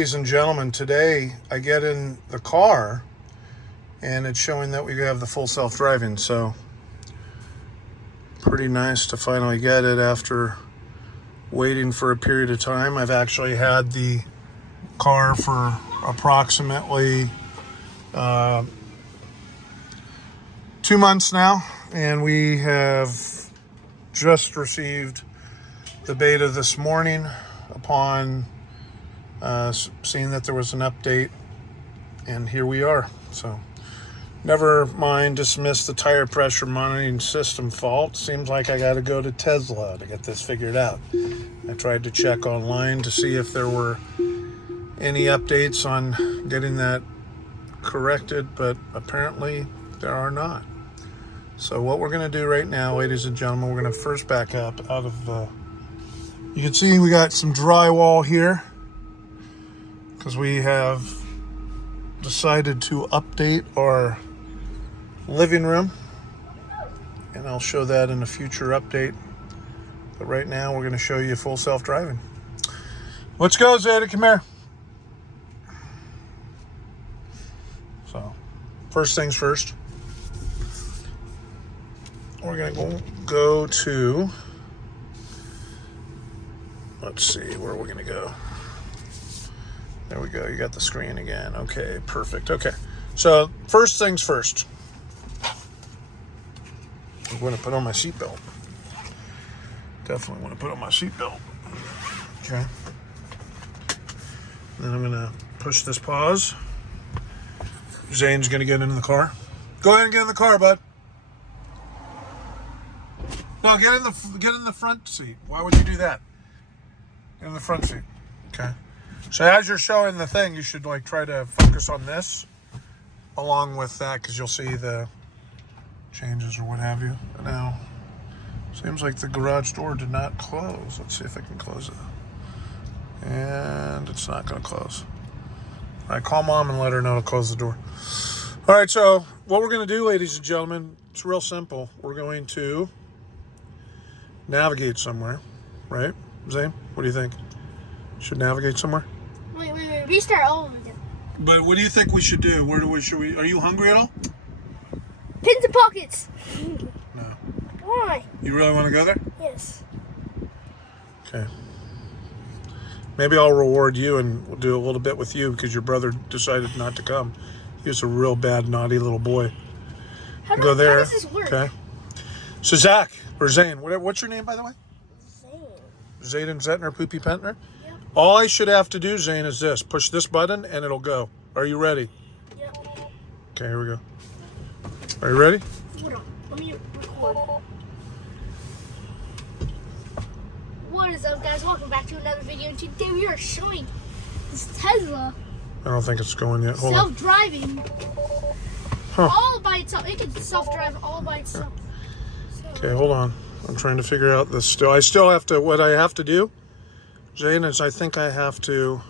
Ladies and gentlemen, today I get in the car and it's showing that we have the full self-driving, so pretty nice to finally get it after waiting for a period of time. I've actually had the car for approximately 2 months now, and we have just received the beta this morning upon seeing that there was an update, and here we are. So never mind, dismiss the tire pressure monitoring system fault. Seems like I got to go to Tesla to get this figured out. I tried to check online to see if there were any updates on getting that corrected, but apparently there are not. So what we're going to do right now, ladies and gentlemen, we're going to first back up out of you can see we got some drywall here because we have decided to update our living room, and I'll show that in a future update. But right now we're going to show you full self-driving. Let's go, Zeta, come here. So first things first, we're going to go to, let's see, where are we going to go? There we go. You got the screen again. Okay, perfect. Okay, so first things first. I'm going to put on my seatbelt. Definitely want to put on my seatbelt. Okay. Then I'm going to push this pause. Zane's going to get into the car. Go ahead and get in the car, bud. No, get in the front seat. Why would you do that? Get in the front seat. Okay. So as you're showing the thing, you should try to focus on this along with that, because you'll see the changes or what have you. Now, seems like the garage door did not close. Let's see if I can close it. And it's not going to close. All right, call mom and let her know to close the door. All right, so what we're going to do, ladies and gentlemen, it's real simple. We're going to navigate somewhere, right? Zane, what do you think? Should navigate somewhere? Wait. Restart all of them. But what do you think we should do? Should we? Are you hungry at all? Pins and pockets. No. Why? You really want to go there? Yes. Okay. Maybe I'll reward you and we'll do a little bit with you because your brother decided not to come. He was a real bad, naughty little boy. How there. does this work? Okay. So Zach, or Zane, what's your name, by the way? Zane. Zayden Zettner, Poopy Pentner? Yep. All I should have to do, Zane, is this. Push this button and it'll go. Are you ready? Yep. Okay, here we go. Are you ready? Hold on. Let me record. What is up, guys? Welcome back to another video. And today we are showing this Tesla I don't think it's going yet. Hold on. self-driving all by itself. It can self-drive all by itself. Okay, hold on. I'm trying to figure out this still. I still have to, what I have to do, Zane, is I think I have to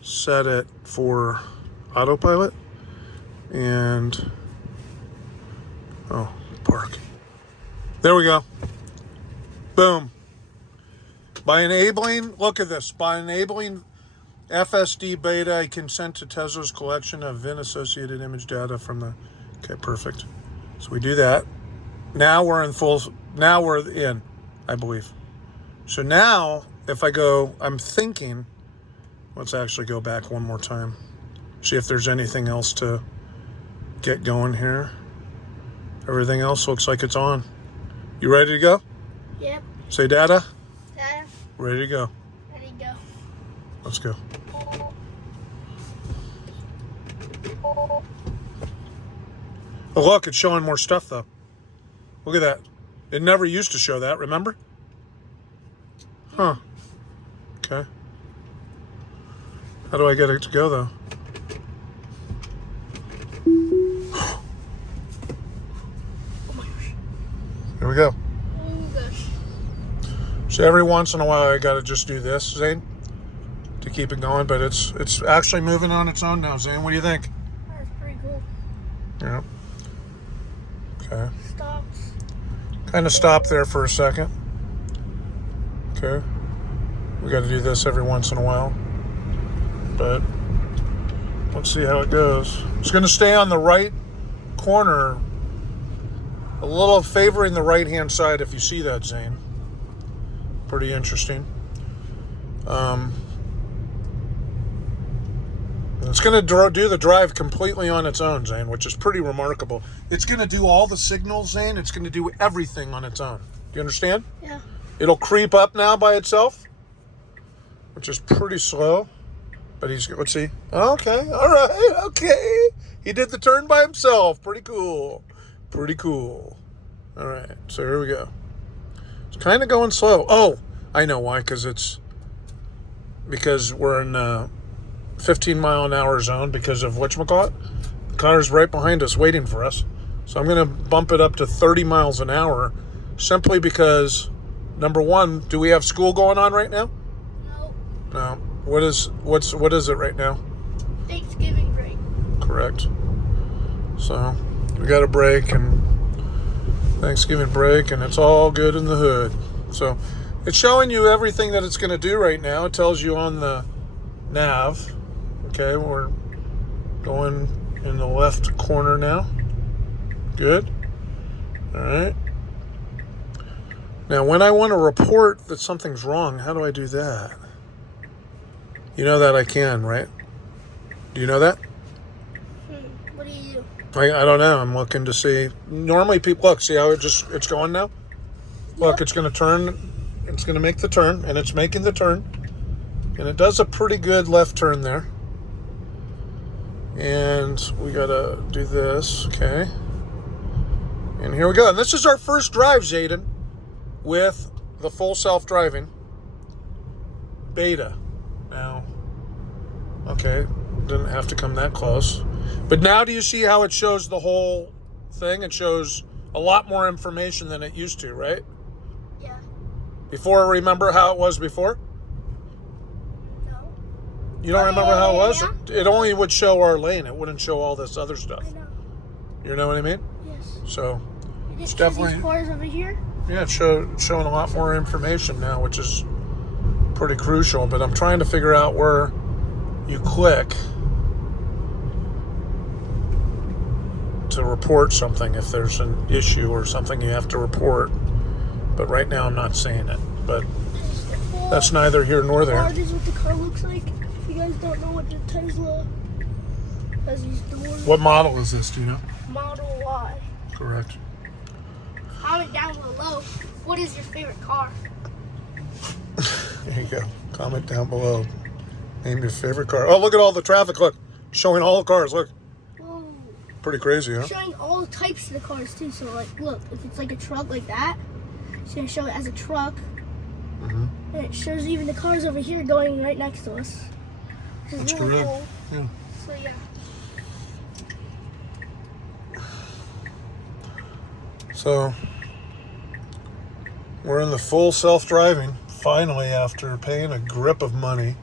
set it for autopilot and, park. There we go. Boom. By enabling, look at this, by enabling FSD beta, I consent to Tesla's collection of VIN-associated image data from the, okay, perfect. So we do that. Now we're in, I believe. So now, if I go, I'm thinking, let's actually go back one more time. See if there's anything else to get going here. Everything else looks like it's on. You ready to go? Yep. Say data. Data. Ready to go. Ready to go. Let's go. Oh, look, it's showing more stuff, though. Look at that. It never used to show that, remember? Huh. Okay. How do I get it to go, though? Oh my gosh. Here we go. Oh gosh. So every once in a while, I got to just do this, Zane, to keep it going. But it's actually moving on its own now, Zane. What do you think? That's pretty cool. Yeah. Okay. Stops. Kind of stop there for a second. Okay. We got to do this every once in a while. but let's see how it goes. It's going to stay on the right corner, a little favoring the right-hand side, if you see that, Zane. Pretty interesting. It's going to do the drive completely on its own, Zane, which is pretty remarkable. It's going to do all the signals, Zane. It's going to do everything on its own. Do you understand? Yeah. It'll creep up now by itself, which is pretty slow. But let's see. Okay, all right, okay. He did the turn by himself. Pretty cool. Pretty cool. All right, so here we go. It's kind of going slow. Oh, I know why, because we're in 15-mile-an-hour zone because of whatchamacallit. The car's right behind us waiting for us. So I'm going to bump it up to 30 miles an hour simply because, number one, do we have school going on right now? No. What is it right now? Thanksgiving break. Correct. So we got a break and Thanksgiving break, and it's all good in the hood. So it's showing you everything that it's going to do right now. It tells you on the nav. Okay, we're going in the left corner now. Good. All right. Now, when I want to report that something's wrong, how do I do that? You know that I can, right? Do you know that? What do you do? I don't know. I'm looking to see. Normally, people look. See how it's going now? Look, it's going to turn. It's going to make the turn, and it's making the turn, and it does a pretty good left turn there. And we got to do this, okay? And here we go. And this is our first drive, Zayden, with the full self-driving beta. Now, okay, didn't have to come that close. But now do you see how it shows the whole thing? It shows a lot more information than it used to, right? Yeah. Before, remember how it was before? No. You don't remember how it was? Yeah. It only would show our lane. It wouldn't show all this other stuff. I know. You know what I mean? Yes. So, It's definitely... These cars over here? Yeah, it's showing a lot more information now, which is pretty crucial. But I'm trying to figure out where you click to report something if there's an issue or something you have to report. But right now I'm not seeing it. But that's neither here nor there. This is what the car looks like. If you guys don't know what the Tesla has these doors. What model is this, do you know? Model Y. Correct. Comment down below. What is your favorite car? There you go. Comment down below. Name your favorite car. Oh, look at all the traffic. Look. Showing all the cars. Look. Whoa. Pretty crazy, huh? Showing all the types of the cars too. So like, look, if it's like a truck like that, it's gonna show it as a truck. Mm-hmm. And it shows even the cars over here going right next to us. Which is That's really correct. cool. Yeah. So yeah. So, we're in the full self-driving, finally, after paying a grip of money.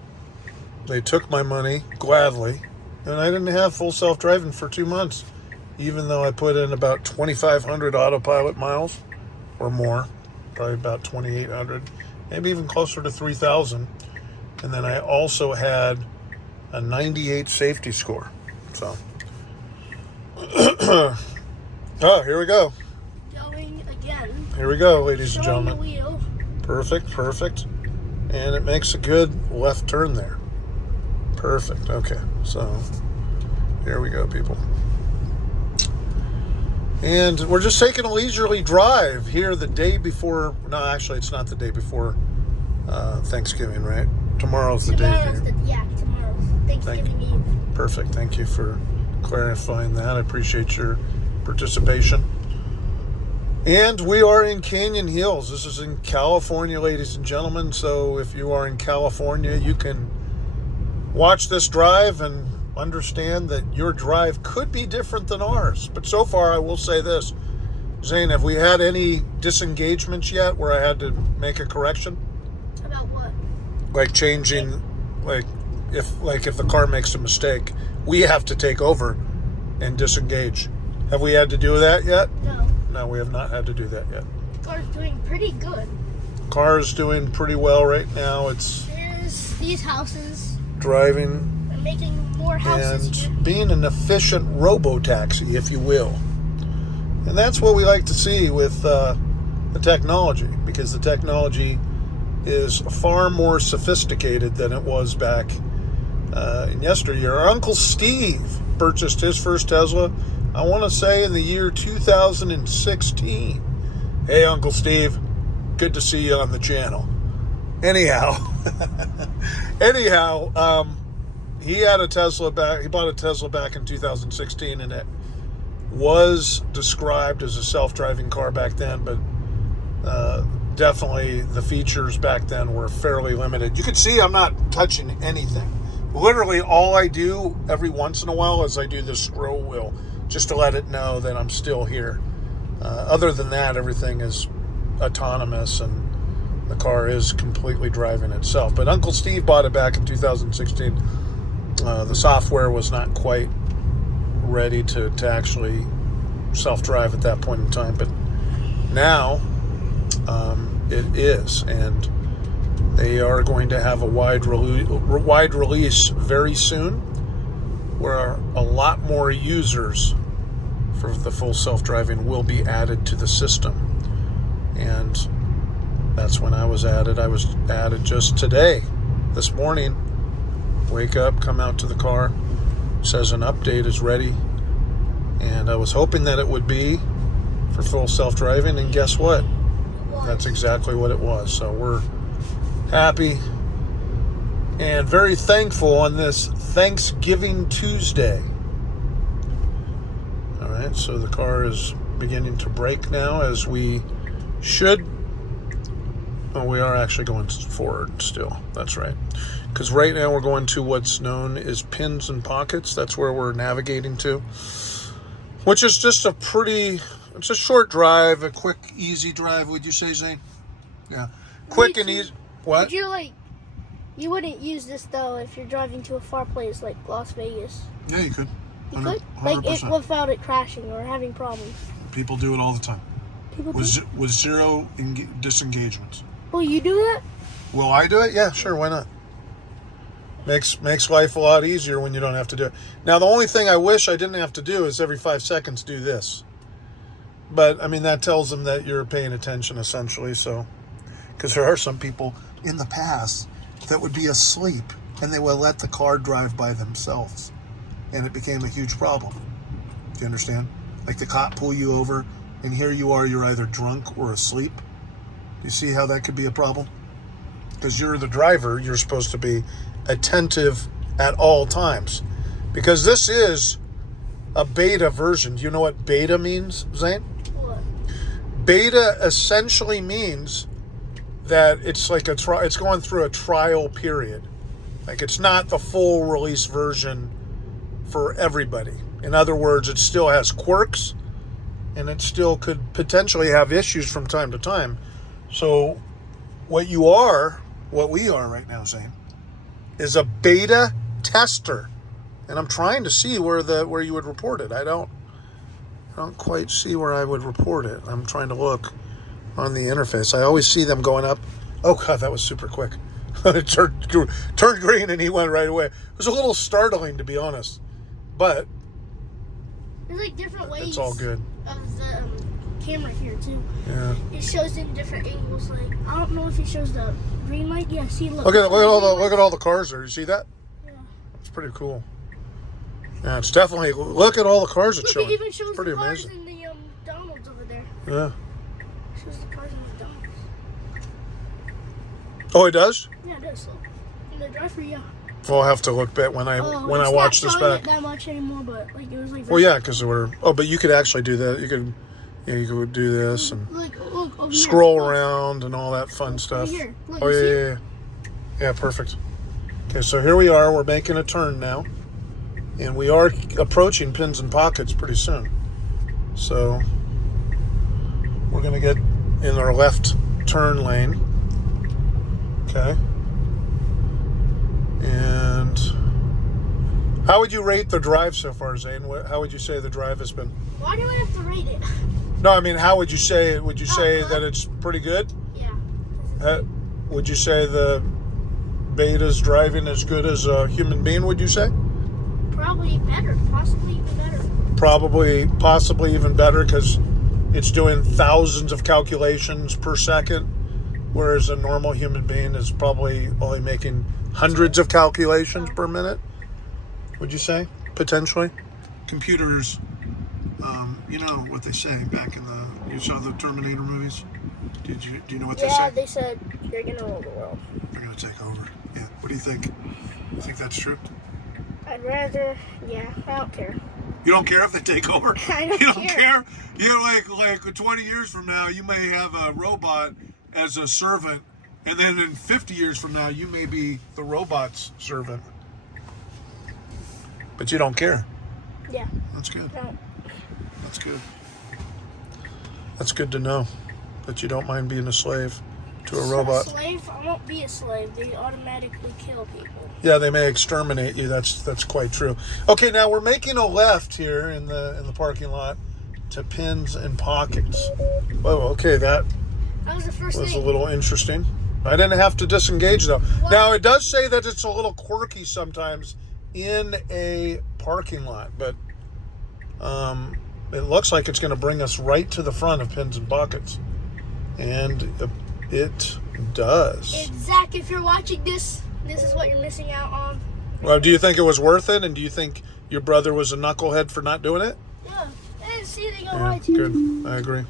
They took my money, gladly, and I didn't have full self-driving for 2 months, even though I put in about 2,500 autopilot miles, or more, probably about 2,800, maybe even closer to 3,000. And then I also had a 98 safety score. So, oh, here we go. Going again. Here we go, ladies and Showing the gentlemen. wheel. Perfect. And it makes a good left turn there. Perfect. Okay, so here we go, people. And we're just taking a leisurely drive here the day before. No, actually, it's not the day before Thanksgiving, right? Tomorrow's the day. Tomorrow's Thanksgiving Eve. Perfect. Thank you for clarifying that. I appreciate your participation. And we are in Canyon Hills. This is in California, ladies and gentlemen. So if you are in California, you can watch this drive and understand that your drive could be different than ours. But so far, I will say this. Zane, have we had any disengagements yet where I had to make a correction? About what? Like changing, if the car makes a mistake, we have to take over and disengage. Have we had to do that yet? No. No, we have not had to do that yet. The car's doing pretty good. Car's doing pretty well right now. It's There's these houses. driving making more houses here. and being an efficient robo-taxi, if you will. And that's what we like to see with the technology, because the technology is far more sophisticated than it was back in yesteryear. Our Uncle Steve purchased his first Tesla, I want to say, in the year 2016. Hey, Uncle Steve, good to see you on the channel. Anyhow, he had a Tesla back. He bought a Tesla back in 2016, and it was described as a self-driving car back then, but definitely the features back then were fairly limited. You can see I'm not touching anything. Literally, all I do every once in a while is I do the scroll wheel just to let it know that I'm still here. Other than that, everything is autonomous and the car is completely driving itself. But Uncle Steve bought it back in 2016. The software was not quite ready to actually self-drive at that point in time. But now it is. And they are going to have a wide release very soon, where a lot more users for the full self-driving will be added to the system. And that's when I was added. I was added just today, this morning. Wake up, come out to the car, says an update is ready. And I was hoping that it would be for full self-driving, and guess what? That's exactly what it was. So we're happy and very thankful on this Thanksgiving Tuesday. All right, so the car is beginning to brake now, as we should. Oh, we are actually going forward still. That's right. Because right now we're going to what's known as pins and pockets. That's where we're navigating to, which is just it's a short drive, a quick, easy drive, would you say, Zane? Yeah. Quick and easy. What? Would you you wouldn't use this though if you're driving to a far place like Las Vegas? Yeah, you could. You could? 100%. Without it crashing or having problems. People do it all the time. People do? With zero disengagements. Will you do that? Will I do it? Yeah, sure. Why not? Makes life a lot easier when you don't have to do it. Now, the only thing I wish I didn't have to do is every 5 seconds do this. But, I mean, that tells them that you're paying attention, essentially. So, because there are some people in the past that would be asleep and they would let the car drive by themselves. And it became a huge problem. Do you understand? Like the cop pull you over and here you are, you're either drunk or asleep. You see how that could be a problem? Because you're the driver, you're supposed to be attentive at all times. Because this is a beta version. Do you know what beta means, Zane? What? Beta essentially means that it's like it's going through a trial period. Like it's not the full release version for everybody. In other words, it still has quirks and it still could potentially have issues from time to time. So what we are right now, Zane, is a beta tester. And I'm trying to see where you would report it. I don't quite see where I would report it. I'm trying to look on the interface. I always see them going up. Oh God, that was super quick. It turned green and he went right away. It was a little startling, to be honest. But there's like different ways. It's all good. Of the camera here too. Yeah. It shows in different angles. Like I don't know if it shows the green light. Yeah, see, look. Look at all the cars there. You see that? Yeah. It's pretty cool. Yeah, it's definitely. Look at all the cars it's showing. It even shows it's pretty the cars amazing. in the McDonald's over there. Yeah. It shows the cars in McDonald's. Oh, it does? Yeah, it does. Look. In the drive-thru, yeah. Well, I'll have to look back when I watch this back. It's not that much anymore, but like it was like. Well, yeah, because there were. Oh, but you could actually do that. You could do this and look over scroll here. around and all that fun stuff. Over here. Look, Oh you see it? yeah. Yeah, perfect. Okay, so here we are. We're making a turn now, and we are approaching pins and pockets pretty soon. So we're gonna get in our left turn lane. Okay. And how would you rate the drive so far, Zane? How would you say the drive has been? Why do I have to rate it? No, I mean, how would you say it? Would you say that it's pretty good? Yeah. Would you say the beta's driving as good as a human being, would you say? Probably better, possibly even better. Possibly even better, because it's doing thousands of calculations per second, whereas a normal human being is probably only making hundreds of calculations per minute. Would you say? Potentially? Computers, you know what they say back in you saw the Terminator movies? Do you know what they say? Yeah, they said they're going to rule the world. They're going to take over. Yeah. What do you think? You think that's true? I'd rather, yeah, I don't care. You don't care if they take over? I don't You don't care. care? You know, like 20 years from now, you may have a robot as a servant, and then in 50 years from now, you may be the robot's servant. But you don't care. Yeah. That's good. No. That's good. That's good to know that you don't mind being a slave to a robot. A slave? I won't be a slave. They automatically kill people. Yeah, they may exterminate you. That's quite true. Okay, now we're making a left here in the parking lot to Pins and Pockets. Oh, okay, that was the first was thing. a little interesting. I didn't have to disengage though. What? Now it does say that it's a little quirky sometimes in a parking lot, but it looks like it's going to bring us right to the front of Pins and Pockets, and it does. Zach, if you're watching this is what you're missing out on. Well, do you think it was worth it, and do you think your brother was a knucklehead for not doing it? Yeah, I didn't see anything on Yeah, my too. good. I agree.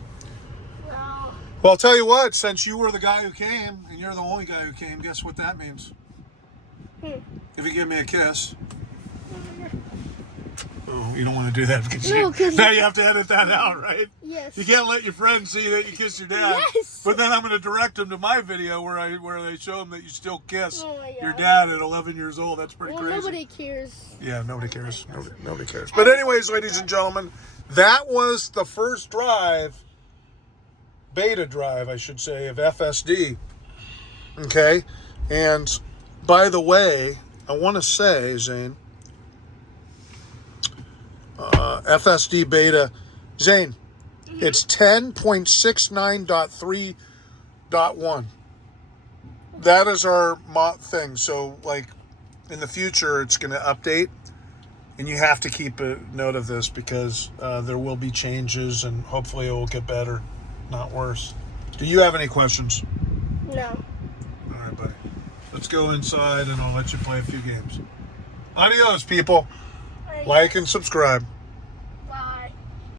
No. Well, I'll tell you what, since you were the guy who came, and you're the only guy who came, guess what that means? If you give me a kiss. Oh, you don't want to do that because No, 'cause now you have to edit that out, right? Yes. You can't let your friends see that you kissed your dad. Yes. But then I'm going to direct them to my video where they show them that you still kiss Oh my your God. dad at 11 years old. That's pretty Well, crazy. nobody cares. Yeah, nobody cares. Nobody cares. But anyways, ladies and gentlemen, that was the first beta drive, I should say, of FSD. Okay? And by the way, I want to say, Zane, FSD beta, Zane, it's 10.69.3.1. That is our thing. So, like, in the future, it's going to update, and you have to keep a note of this because there will be changes, and hopefully it will get better, not worse. Do you have any questions? No. All right, buddy. Let's go inside, and I'll let you play a few games. Adios, people. Like and subscribe.